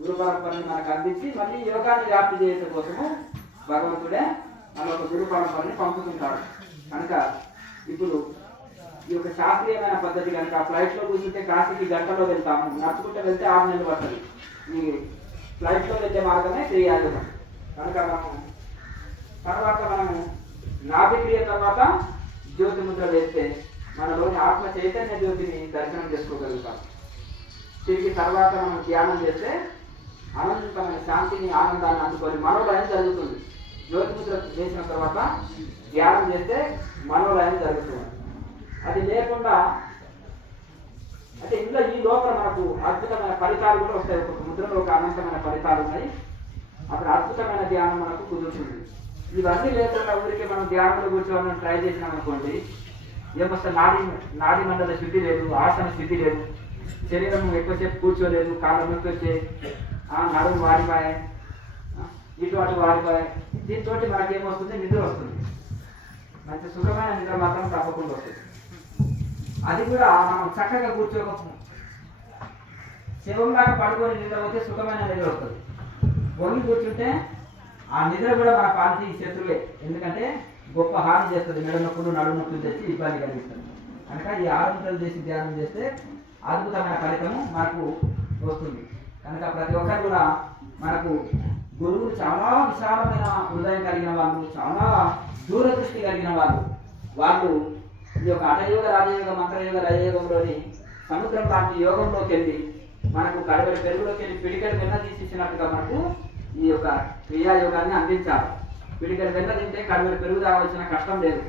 గురు పరంపరని మనకు అందించి మళ్ళీ యోగాన్ని వ్యాప్తి చేయడం కోసము భగవంతుడే మన ఒక గురు పరంపరని పంపుతుంటాడు. కనుక ఇప్పుడు ఈ యొక్క శాస్త్రీయమైన పద్ధతి కనుక ఫ్లైట్లో కూర్చుంటే కాశీకి గంటలో వెళ్తాము, నడుచుకుంటే వెళ్తే 6 నెలలు పడుతుంది. ఈ ఫ్లైట్లో వెళ్ళే మార్గమే క్రియాయోగం. కనుక మనము నాభిక్రియ తర్వాత జ్యోతి ముద్ర వేస్తే మనలోని ఆత్మ చైతన్య జ్యోతిని దర్శనం చేసుకోగలుగుతాం. తిరిగి తర్వాత మనం ధ్యానం చేస్తే అనంతమైన శాంతిని ఆనందాన్ని అందుకొని మనోలయం జరుగుతుంది. జ్యోతి ముద్ర చేసిన తర్వాత ధ్యానం చేస్తే మనోలయం జరుగుతుంది. అది లేకుండా అంటే ఇందులో ఈ లోపల మనకు అద్భుతమైన ఫలితాలు కూడా వస్తాయి. ఒక ముద్రలో ఒక అనంతమైన ఫలితాలు ఉన్నాయి. అప్పుడు అద్భుతమైన ధ్యానం మనకు కుదురుతుంది. ఇవన్నీ లేకుండా ఊరికే మనం ధ్యానంలో కూర్చోవాలని ట్రై చేసినాం అనుకోండి, ఏమొస్తే నాడి మండల శుద్ధి లేదు, ఆసన శుద్ధి లేదు, శరీరం ఎక్కువసేపు కూర్చోలేదు, కాళ్ళ నొప్పి వచ్చే, నడుము వారిపాయ, ఇటు అటు వారిపాయ. దీంతో మనకేమొస్తుంది? నిద్ర వస్తుంది. మంచి సుఖమైన నిద్ర మాత్రం తప్పకుండా వస్తుంది. అది కూడా మనం చక్కగా కూర్చోక శివంలాగా పడుకొని నిద్ర పోతే సుఖమైన నిద్ర వస్తుంది. వంగి కూర్చుంటే ఆ నిద్ర కూడా మన పాలిటీ శత్రువే. ఎందుకంటే గొప్ప హాని చేస్తుంది, మెడ నొప్పులు నడుము నొప్పులు తెచ్చి ఇబ్బంది కలిగిస్తుంది. కనుక ఈ 6 నిమిషాలు చేసి ధ్యానం చేస్తే అద్భుతమైన ఫలితము మనకు వస్తుంది. కనుక ప్రతి ఒక్కరు కూడా మనకు గురువులు చాలా విశాలమైన హృదయం కలిగిన వాళ్ళు, చాలా దూరదృష్టి కలిగిన వాళ్ళు ఈ యొక్క అటయోగ రాజయోగ మంత్రయోగ రజయోగంలోని సముద్రం లాంటి యోగంలోకి వెళ్ళి మనకు కడవరి పెరుగులోకి వెళ్ళి పిడికడి వెన్న తీసిచ్చినట్టుగా మనకు ఈ యొక్క క్రియాయోగాన్ని అందించాలి. పిడికడి వెన్న తింటే కడవరి పెరుగు రావాల్సిన కష్టం లేదు.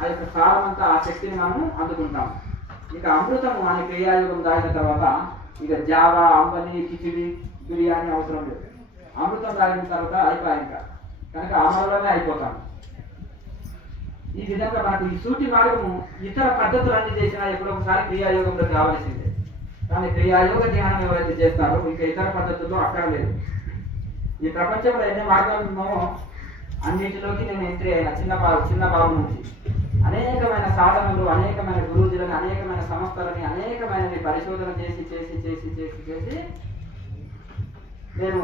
ఆ యొక్క సారమంతా ఆ శక్తిని మనము అందుకుంటాం. ఇక అమృతము అనే క్రియాయోగం దాగిన తర్వాత ఇక జావా, అంబలి, కిచిడి, బిర్యానీ అవసరం లేదు. అమృతం తాగిన తర్వాత అయిపోయాయి. ఇంకా కనుక అమలులోనే అయిపోతాం. ఈ విధంగా మనకు ఈ సూటి మార్గము ఇతర పద్ధతులన్నీ చేసినా ఎప్పుడో ఒకసారి క్రియాయోగంలో కావలసిందే. కానీ క్రియాయోగ ధ్యానం ఎవరైతే చేస్తారో ఇంకా ఇతర పద్ధతుల్లో అక్కర్లేదు. ఈ ప్రపంచంలో ఎన్ని మార్గాలు ఉన్నామో అన్నింటిలోకి నేను ఎంట్రీ అయినా చిన్న బాబు నుంచి అనేకమైన సాధనలు, అనేకమైన గురువులను, అనేకమైన సంస్థలని, అనేకమైన పరిశోధన చేసి చేసి చేసి చేసి చేసి నేను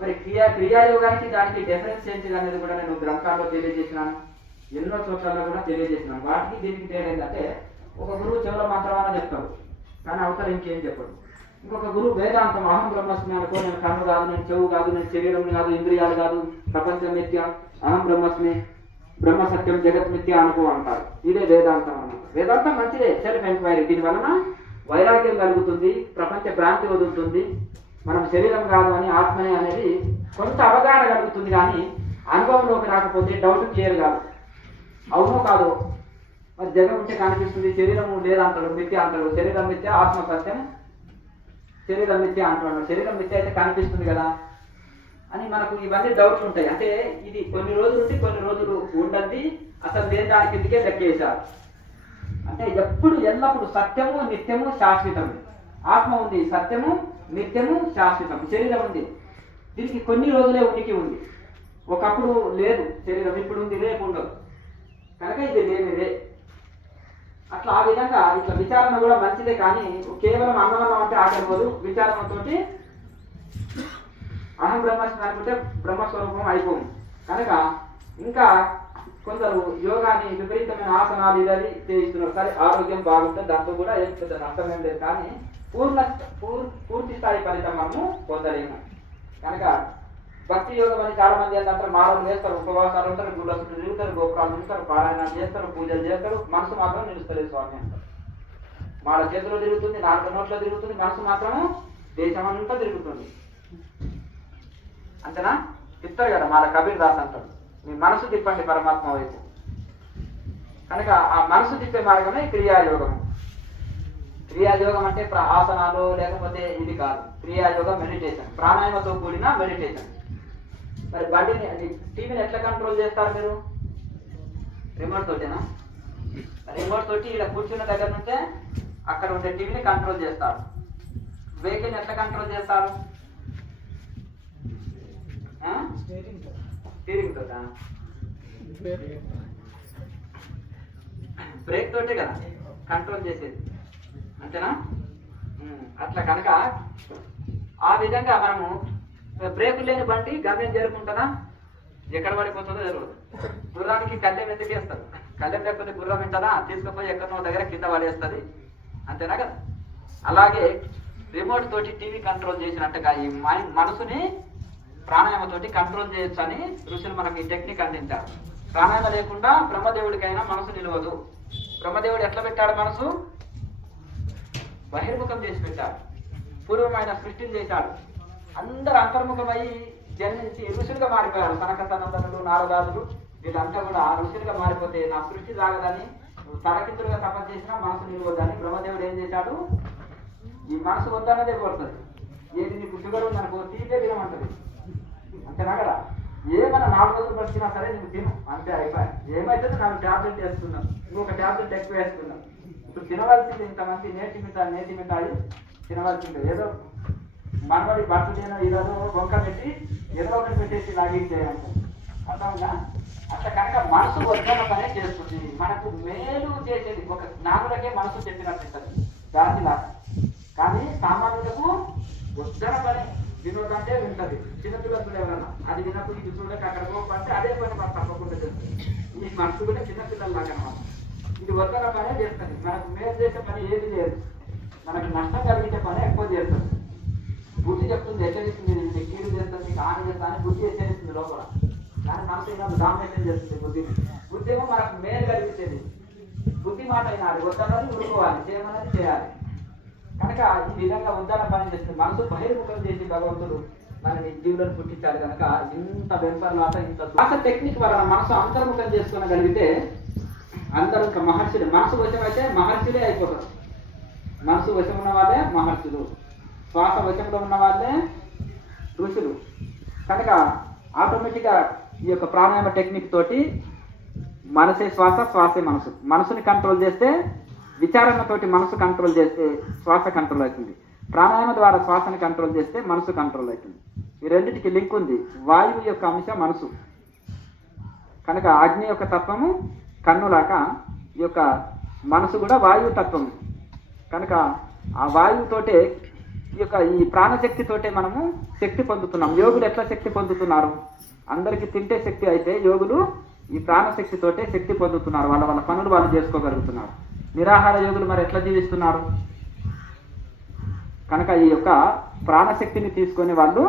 మరి క్రియాయోగానికి దానికి డిఫరెన్స్ ఏంటి అనేది కూడా నేను గ్రంథాల్లో తెలియజేసినాను, ఎన్నో చోట్లలో కూడా తెలియజేసినాను. వాటికి దీనికి తేడా ఏంటంటే ఒక గురువు చివర మంత్రమాన చెప్తాడు, కానీ అవతల ఇంకేం చెప్పడు. ఇంకొక గురువు వేదాంతం అహం బ్రహ్మస్మి అనుకో, నేను కన్ను కాదు, నేను చెవు కాదు, నేను శరీరం కాదు, ఇంద్రియాలు కాదు, ప్రపంచం మిథ్య, అహం బ్రహ్మస్మి, బ్రహ్మ సత్యం, జగత్ మిథ్య అనుకో అంటారు. ఇదే వేదాంతం అన్నమాట. వేదాంతం మంచిదే, సెల్ఫ్ ఎంక్వైరీ. దీని వలన వైరాగ్యం కలుగుతుంది, ప్రపంచ భ్రాంతి వదులుతుంది, మనం శరీరం కాదు అని ఆత్మనే అనేది కొంత అవగాహన కలుగుతుంది. కానీ అనుభవంలోకి రాకపోతే డౌట్ క్లియర్ కాదు. అవునో కాదు, మరి జగం ఉంటే కనిపిస్తుంది, శరీరము లేదంటాడు, మిథ్య అంటాడు, శరీరం మిథ్య, ఆత్మ సత్యం, శరీరం మిథ్య అంటున్నాడు. శరీరం మిథ్య అయితే కనిపిస్తుంది కదా అని మనకు ఇవన్నీ డౌట్లు ఉంటాయి. అంటే ఇది కొన్ని రోజులు ఉండి కొన్ని రోజులు ఉండద్ది, అసలు దేని దాని కిందకే లెక్కేశారు. అంటే ఎప్పుడు ఎల్లప్పుడు సత్యము, నిత్యము, శాశ్వతము. ఆత్మ ఉంది, సత్యము, నిత్యము, శాశ్వతం. శరీరం ఉంది, దీనికి కొన్ని రోజులే ఉనికి ఉంది. ఒకప్పుడు లేదు శరీరం, ఇప్పుడు ఉంది, రేపు ఉండదు. కనుక ఇది లేనిదే. అట్లా ఆ విధంగా ఇట్లా విచారణ కూడా మంచిదే. కానీ కేవలం అన్నమన్నం అంటే ఆగకపోదు. విచారణతో అహం బ్రహ్మస్మి అనుకుంటే బ్రహ్మస్వరూపం అయిపోయింది. కనుక ఇంకా కొందరు యోగాని విపరీతమైన ఆసనాలు ఇదని చేయిస్తున్నారు. సరే, ఆరోగ్యం బాగుంటుంది, దాంతో కూడా ఏం పెద్ద నష్టమేం లేదు. కానీ పూర్తి స్థాయి ఫలితం మనము పొందలేము. కనుక భక్తి యోగం అని చాలా మంది ఏంటంటే మాలలు చేస్తారు, ఉపవాసాలు ఉంటారు, గుళ్ళ చుట్టూ తిరుగుతారు, గోపురాలు ఉంటారు, పారాయణాలు చేస్తారు, పూజలు చేస్తారు, మనసు మాత్రం నిలుస్తలేదు స్వామి అంటారు. మాల చేతిలో తిరుగుతుంది, 4 నోట్లో తిరుగుతుంది, మనసు మాత్రం దేశం అంతా తిరుగుతుంది. అంతేనా? తిప్తారు కదా మాల కబీర్ దాస్ అంటారు, మీ మనసు తిప్పండి పరమాత్మ వైపు. కనుక ఆ మనసు తిప్పే మార్గమే క్రియాయోగం. క్రియాయోగం అంటే ఆసనాలు లేకపోతే ఇది కాదు. క్రియాయోగం మెడిటేషన్, ప్రాణాయామతో కూడిన మెడిటేషన్. మరి బండిని, టీవీని ఎట్లా కంట్రోల్ చేస్తారు మీరు? రిమోట్ తోటేనా? రిమోట్ తోటి ఇలా కూర్చున్న దగ్గర నుంచే అక్కడ ఉండే టీవీని కంట్రోల్ చేస్తారు. వెహికల్ని ఎట్లా కంట్రోల్ చేస్తారు? స్టీరింగ్ తోట, బ్రేక్ తోటే కదా కంట్రోల్ చేసేది. అంతేనా? అట్లా కనుక ఆ విధంగా మనము బ్రేకులు లేని బండి గమ్యం చేరుకుంటానా ఎక్కడ పడిపోతుందో తెలియదు. గుర్రానికి కళ్ళెం ఎందుకు వేస్తారు? కళ్ళెం లేకపోతే గుర్రం వింటారా? తీసుకుపోయి ఎక్కడో దగ్గర కింద పడేస్తుంది, అంతేనా కదా? అలాగే రిమోట్ తోటి టీవీ కంట్రోల్ చేసినట్టుగా ఈ మనసుని ప్రాణాయామతోటి కంట్రోల్ చేయొచ్చు అని ఋషులు మనకి ఈ టెక్నిక్ అందించారు. ప్రాణాయామ లేకుండా బ్రహ్మదేవుడికైనా మనసు నిలవదు. బ్రహ్మదేవుడు ఎట్లా పెట్టాడు? మనసు బహిర్ముఖం చేసి పెట్టాడు. పూర్వమైన సృష్టిని చేశాడు. అందరు అంతర్ముఖమై జన్మించి ఋషులుగా మారిపోయారు. సనకసనందనులు, నారదాదులు వీళ్ళంతా కూడా ఋషులుగా మారిపోతే నా సృష్టి సాగదని, నువ్వు తలకిందులుగా తపస్సు చేసినా మనసు నిలవద్దని బ్రహ్మదేవుడు ఏం చేశాడు? ఈ మనసు వద్దన్నదే కోరుతుంది. ఏది నీకు షుగర్ ఉందనుకో తీపే తినమంటది, అంతేనా కదా? ఏమైనా 4 రోజులు బతికినా సరే నువ్వు తిను, అంతే అయిపోయా. ఏమైతే 4 ట్యాబ్లెట్ వేసుకున్నావు, ఇంకొక ట్యాబ్లెట్ ఎక్కువ వేసుకున్నావు. ఇప్పుడు తినవలసింది ఇంతమంది నేతి మిఠాయి తినవలసింది. ఏదో మనబడి బట్టలేనో ఈరోజు బొంక పెట్టి ఏదో ఒకటి పెట్టేసి లాగిన్ చేయాలంటే అర్థంగా. అట్లా కనుక మనసు వద్దన్న పనే చేస్తుంది. మనకు మేలు చేసేది ఒక జ్ఞానులకే మనసు చెప్పినట్టు దానిలా. కానీ సామాన్యులకు వద్దన పని వినోదంటే వింటది. చిన్నపిల్లలు ఎవరన్నా అది వినప్పుడు ఇది చూడక అక్కడ పోకంటే అదే పని మనం తప్పకుండా చేస్తుంది. ఈ మనసు కూడా చిన్నపిల్లలు లాగా అన్నమాట. ఇది వద్దన పనే చేస్తుంది. మనకు మేలు చేసే పని ఏది లేదు, మనకు నష్టం కలిగించే పని ఎక్కువ చేస్తుంది. బుద్ధి చెప్తుంది, హెచ్చరిస్తుంది, మీకు కీడు చేస్తుంది, మీకు హాని చేస్తా అని బుద్ధి హెచ్చరిస్తుంది లోపల. కానీ మనసు అయినా డామినేషన్ చేస్తుంది బుద్ధిని. బుద్ధి ఏమో మనకు మేలు కలిగించేది. బుద్ధి మాట అయినా అది వద్దన్నది ఉడుకోవాలి, చేయమన్నది చేయాలి. కనుక ఈ విధంగా ఉద్దాన పని చేస్తుంది. మనసు బహిర్ముఖం చేసి భగవంతుడు మనని జీవులను పుట్టించాడు. కనుక ఇంత వెంపర్లాట ఇంత శ్వాస టెక్నిక్ వలన మనసు అంతర్ముఖం చేసుకోగలిగితే అందరూ ఇంకా మహర్షులు. మనసు వశం అయితే మహర్షులే అయిపోతారు. మనసు వశం ఉన్న వాళ్ళే మహర్షులు, శ్వాస వశంలో ఉన్న వాళ్ళే ఋషులు. కనుక ఆటోమేటిక్గా ఈ యొక్క ప్రాణాయామ టెక్నిక్ తోటి మనసే శ్వాస, శ్వాసే మనసు. మనసుని కంట్రోల్ చేస్తే విచారణతోటి మనసు కంట్రోల్ చేస్తే శ్వాస కంట్రోల్ అవుతుంది. ప్రాణాయామ ద్వారా శ్వాసని కంట్రోల్ చేస్తే మనసు కంట్రోల్ అవుతుంది. ఈ రెండింటికి లింక్ ఉంది. వాయువు యొక్క అంశం మనసు. కనుక అగ్ని యొక్క తత్వము కన్నులాక ఈ యొక్క మనసు కూడా వాయువు తత్వము. కనుక ఆ వాయువుతోటే ఈ ప్రాణశక్తితోటే మనము శక్తి పొందుతున్నాం. యోగులు ఎట్లా శక్తి పొందుతున్నారు? అందరికీ తింటే శక్తి అయితే యోగులు ఈ ప్రాణశక్తితోటే శక్తి పొందుతున్నారు. వాళ్ళ పనులు వాళ్ళు చేసుకోగలుగుతున్నారు. నిరాహార యోగులు మరి ఎట్లా జీవిస్తున్నారు? కనుక ఈ యొక్క ప్రాణశక్తిని తీసుకొని వాళ్ళు,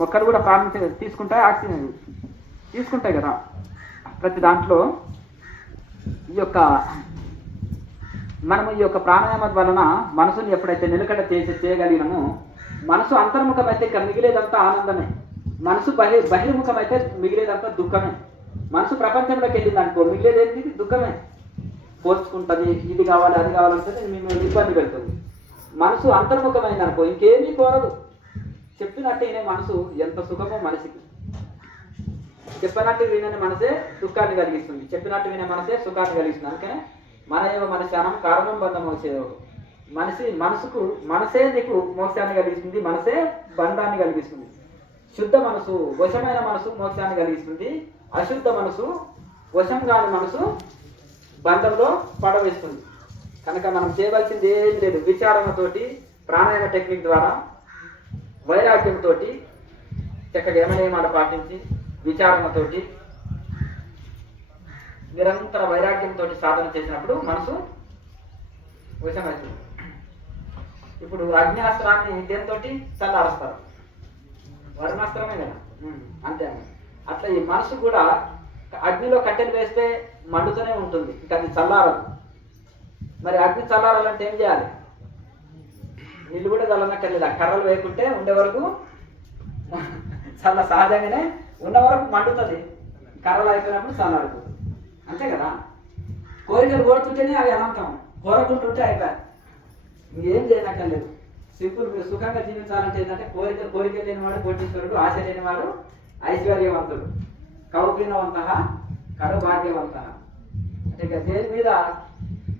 మొక్కలు కూడా ప్రాణం తీసుకుంటాయి, ఆక్సిజన్ తీసుకుంటాయి కదా ప్రతి దాంట్లో. ఈ యొక్క మనము ఈ యొక్క ప్రాణాయామం వలన మనసుని ఎప్పుడైతే నిలకడ చేయగలిగినామో, మనసు అంతర్ముఖమైతే ఇక్కడ మిగిలేదంతా ఆనందమే. మనసు బహిర్ముఖమైతే మిగిలేదంతా దుఃఖమే. మనసు ప్రపంచంలోకి వెళ్ళింది అనుకో, మిగిలేదేంటి? దుఃఖమే. పోల్చుకుంటుంది, ఇది కావాలి అది కావాలంటే మిమ్మల్ని ఇబ్బంది పెడుతుంది. మనసు అంతర్ముఖమైంది అనుకో, ఇంకేమీ కోరదు. చెప్పినట్టు వినే మనసు ఎంత సుఖమో మనిషికి. చెప్పినట్టు వినే మనసే దుఃఖాన్ని కలిగిస్తుంది, చెప్పినట్టు వినే మనసే సుఖాన్ని కలిగిస్తుంది. అందుకనే మన ఏమో మనశానం కారణం బంధం వచ్చేది. మనసే నీకు మోక్షాన్ని కలిగిస్తుంది, మనసే బంధాన్ని కలిగిస్తుంది. శుద్ధ మనసు, వశమైన మనసు మోక్షాన్ని కలిగిస్తుంది. అశుద్ధ మనసు, వశం కాని మనసు బంధంలో పడవేస్తుంది. కనుక మనం చేయవలసింది ఏం లేదు. విచారణతోటి, ప్రాణాయామ టెక్నిక్ ద్వారా, వైరాగ్యంతో చక్కగా యమనియమాలు పాటించి, విచారణతోటి, నిరంతర వైరాగ్యంతో సాధన చేసినప్పుడు మనసు వశమవుతుంది. ఇప్పుడు అగ్నియాస్త్రాన్ని దేంతో చల్లారుస్తారు? వర్ణాస్త్రమే కదా, అంతే. అట్లా ఈ మనసు కూడా అగ్నిలో కట్టెలు వేస్తే మండుతూనే ఉంటుంది, ఇంకా అది చల్లారదు. మరి అగ్ని చల్లారాలంటే ఏం చేయాలి? నీళ్ళు కూడా చల్లనక్కర్లేదు. కర్రలు వేయకుంటే ఉండే వరకు సహజంగానే ఉన్న వరకు మండుతుంది, కర్రలు అయిపోయినప్పుడు చల్లారిపోతుంది, అంతే కదా. కోరికలు కోరుతుంటేనే అవి అనంతం, కోరకుంటుంటే అయిపోయాయి. ఇంకేం చేయనక్కర్లేదు. సింపుల్. మీరు సుఖంగా జీవించాలంటే ఏంటంటే కోరిక లేనివాడు కోటీశ్వరుడు, ఆశ లేనివాడు ఐశ్వర్యవంతుడు, కౌపీనవంత కడు భాగ్యవంత. అంటే దేని మీద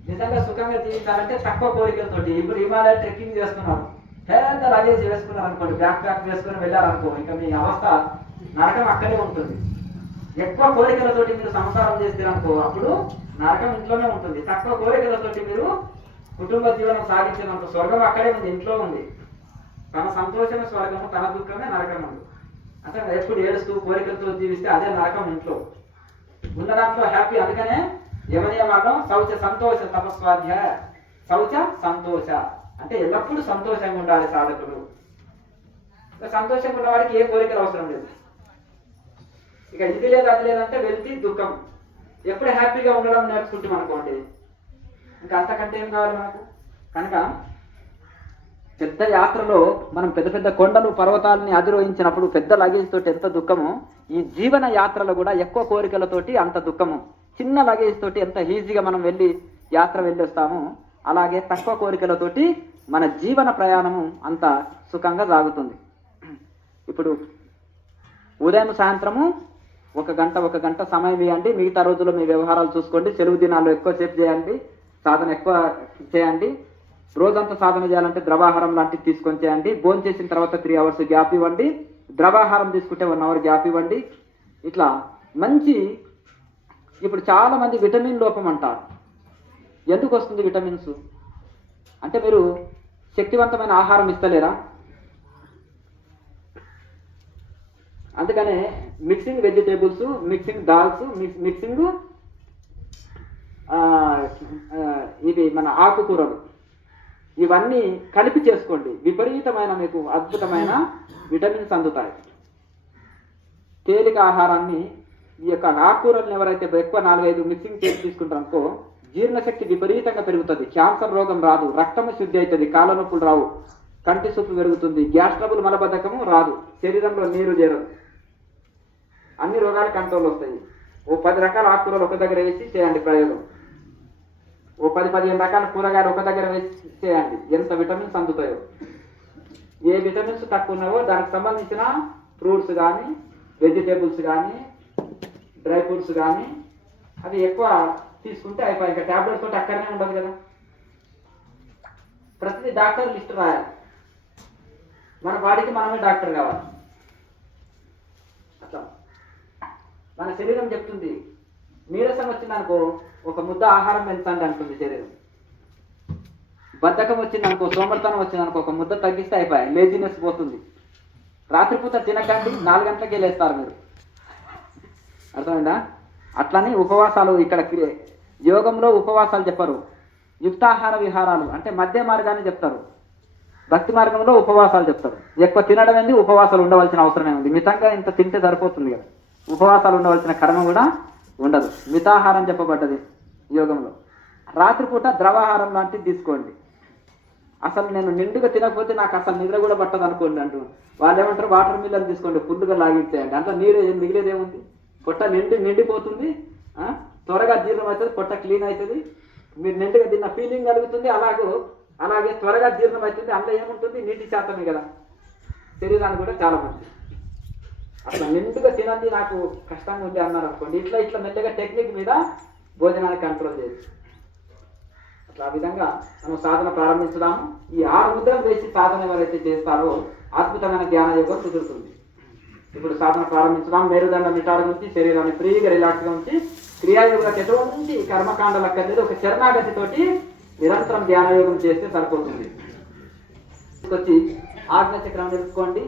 నిజంగా సుఖంగా జీవించాలంటే తక్కువ కోరికలతోటి. ఇప్పుడు హిమాలయ ట్రెక్కింగ్ చేస్తున్నారు, పెద్ద లగేజ్ వేసుకున్నారు అనుకోండి, బ్యాక్ వేసుకుని వెళ్ళారనుకో, ఇంకా మీ అవస్థ నరకం అక్కడే ఉంటుంది. ఎక్కువ కోరికలతోటి మీరు సంసారం చేస్తారనుకో, అప్పుడు నరకం ఇంట్లోనే ఉంటుంది. తక్కువ కోరికలతోటి మీరు కుటుంబ జీవనం సాగించినంత స్వర్గం అక్కడే ఉంది, ఇంట్లో ఉంది. తన సంతోషమే స్వర్గము, తన దుఃఖమే నరకం ఉంది. అంటే ఎప్పుడు ఏడుస్తూ కోరికలతో జీవిస్తే అదే నరకం ఇంట్లో. ఉన్న దాంట్లో హ్యాపీ. అందుకనే యమనియమానం శౌచ సంతోష తపస్వాధ్యాయ. శౌచ సంతోష అంటే ఎల్లప్పుడూ సంతోషంగా ఉండాలి సాధకుడు. సంతోషంగా ఉన్న వాడికి ఏ కోరికలు అవసరం లేదు. ఇక ఇది లేదు అది లేదంటే వెళ్తే దుఃఖం. ఎప్పుడు హ్యాపీగా ఉండడం నేర్చుకుంటాం అనుకోండి, ఇంకా అంతకంటే ఏం కావాలి మనకు. కనుక పెద్ద యాత్రలో మనం పెద్ద పెద్ద కొండలు పర్వతాలని అధిరోహించినప్పుడు పెద్ద లగేజ్ తోటి ఎంత దుఃఖము, ఈ జీవన యాత్రలో కూడా ఎక్కువ కోరికలతోటి అంత దుఃఖము. చిన్న లగేజ్ తోటి ఎంత ఈజీగా మనం యాత్ర వెళ్ళొస్తాము, అలాగే తక్కువ కోరికలతోటి మన జీవన ప్రయాణము అంత సుఖంగా సాగుతుంది. ఇప్పుడు ఉదయం సాయంత్రము ఒక గంట సమయం ఇవ్వండి. మిగతా రోజుల్లో మీ వ్యవహారాలు చూసుకోండి. సెలవు దినాల్లో ఎక్కువసేపు చేయండి, సాధన ఎక్కువ చేయండి. రోజంతా సాధన చేయాలంటే ద్రవాహారం లాంటివి తీసుకొని చేయండి. భోజనం చేసిన తర్వాత 3 hours గ్యాప్ ఇవ్వండి. ద్రవాహారం తీసుకుంటే 1 hour గ్యాప్ ఇవ్వండి. ఇట్లా మంచి. ఇప్పుడు చాలా మంది విటమిన్ లోపం అంటారు. ఎందుకు వస్తుంది విటమిన్స్ అంటే మీరు శక్తివంతమైన ఆహారం ఇస్తలేరా? అందుకనే mixing vegetables, mixing dals, mixing ఇవి మన ఆకుకూరలు ఇవన్నీ కలిపి చేసుకోండి. విపరీతమైన మీకు అద్భుతమైన విటమిన్స్ అందుతాయి. తేలిక ఆహారాన్ని ఈ యొక్క ఆకుకూరలను ఎవరైతే ఎక్కువ 4-5 మిక్సింగ్ చేసి తీసుకుంటారనుకో జీర్ణశక్తి విపరీతంగా పెరుగుతుంది. క్యాన్సర్ రోగం రాదు, రక్తము శుద్ధి అవుతుంది, కాళ్ళ నొప్పులు రావు, కంటి సూపు పెరుగుతుంది, గ్యాస్ ట్రబుల్ మలబద్ధకము రాదు, శరీరంలో నీరు చేరదు, అన్ని రోగాలు కంట్రోల్ వస్తాయి. ఓ 10 రకాల ఆకుకూరలు ఒక దగ్గర వేసి చేయండి ప్రయోగం. ఓ 10-15 రకాల కూరగాయలు ఒక దగ్గర వేసి చేయండి. ఎంత విటమిన్స్ అందుతాయో. ఏ విటమిన్స్ తక్కువ ఉన్నావో దానికి సంబంధించిన ఫ్రూట్స్ కానీ, వెజిటేబుల్స్ కానీ, డ్రై ఫ్రూట్స్ కానీ అవి ఎక్కువ తీసుకుంటే అయిపోయి. ఇంకా ట్యాబ్లెట్స్ తోటి అక్కడనే ఉండదు కదా. ప్రతిదీ డాక్టర్ లిస్ట్ రాయాలి. మన బాడీకి మనమే డాక్టర్ కావాలి. అట్లా మన శరీరం చెప్తుంది. నీరసం వచ్చిందనుకో ఒక ముద్ద ఆహారం పెంచండి అంటుంది శరీరం. బద్ధకం వచ్చిందనుకో, సోమర్తనం వచ్చిందనుకో ఒక ముద్ద తగ్గిస్తే అయిపోయి, లేజినెస్ పోతుంది. రాత్రిపూట తినకండి, 4 గంటలకే లేస్తారు మీరు. అర్థమైందా? అట్లని ఉపవాసాలు ఇక్కడ యోగంలో ఉపవాసాలు చెప్పరు. యుక్తాహార విహారాలు అంటే మధ్య మార్గాన్ని చెప్తారు. భక్తి మార్గంలో ఉపవాసాలు చెప్తారు. ఎక్కువ తినడం ఏంది, ఉపవాసాలు ఉండవలసిన అవసరమే ఉంది. మితంగా ఇంత తింటే సరిపోతుంది కదా, ఉపవాసాలు ఉండవలసిన కర్మ కూడా ఉండదు. మితాహారం చెప్పబడ్డది యోగంలో. రాత్రిపూట ద్రవాహారం లాంటివి తీసుకోండి. అసలు నేను నిండుగా తినకపోతే నాకు అసలు నిద్ర కూడా పట్టదు అనుకోండి అంటూ వాళ్ళు ఏమంటారు, వాటర్ మిల్లర్ తీసుకోండి, ఫుల్గా లాగించేయండి. అంతా నీరు మిగిలేదేముంది, పొట్ట నిండిపోతుంది, త్వరగా జీర్ణం అవుతుంది, పొట్ట క్లీన్ అవుతుంది, మీరు నిండుగా తిన్న ఫీలింగ్ కలుగుతుంది. అలాగే త్వరగా జీర్ణం అవుతుంది. అందులో ఏముంటుంది, నీటి శాతమే కదా, శరీరానికి కూడా చాలా మంచిది. అట్లా నిండుగా తినండి, నాకు కష్టంగా ఉంది అన్నారు అనుకోండి, ఇట్లా మెల్లగా టెక్నిక్ మీద భోజనాన్ని కంట్రోల్ చేయొచ్చు. అట్లా ఆ విధంగా మనం సాధన ప్రారంభించుదాము. ఈ 6 ముద్రలు వేసి సాధన ఎవరైతే చేస్తారో అద్భుతమైన ధ్యాన యోగం కుదురుతుంది. ఇప్పుడు సాధన ప్రారంభించుదాం. మేరుదండ నిటారు నుంచి శరీరాన్ని ఫ్రీగా రిలాక్స్గా ఉంచి క్రియాయోగానికి ఎటువంటి కర్మకాండలు అక్కర్లేదు. ఒక శరణాగతితోటి నిరంతరం ధ్యాన యోగం చేస్తే సరిపోతుంది. వచ్చి ఆజ్ఞ చక్రం నిలుపుకోండి.